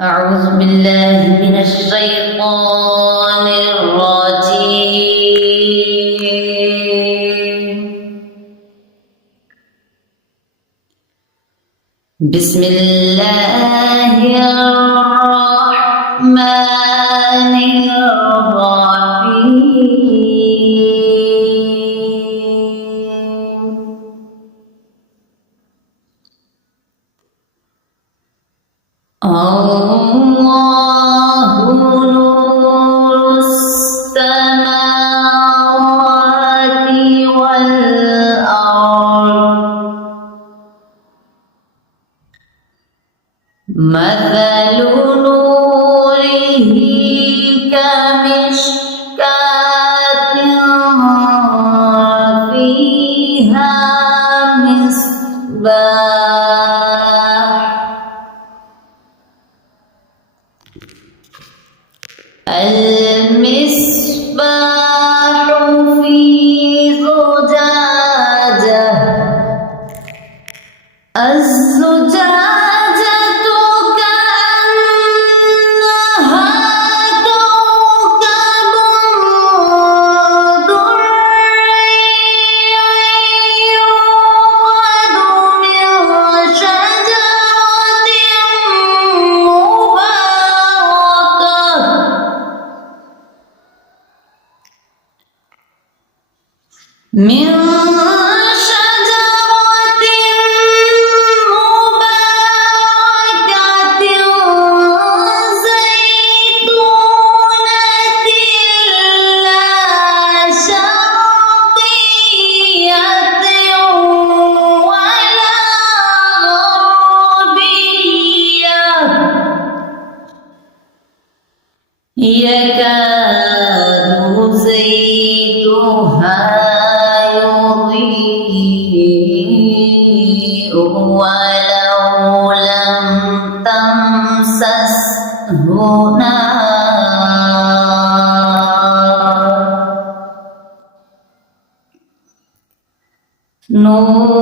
أعوذ بالله من الشيطان الرجيم. بسم الله الرحمن الرحيم. الله نور السماوات والأرض مثل نوره كمشكاة فيها مصباح المصباح في زجاجة الزجاجة كأنها كوكب دري يوقد من شجرة مباركة زيتونة لا شرقية ولا غربية يكاد زيتها يضيء ولو لم تمسسه نار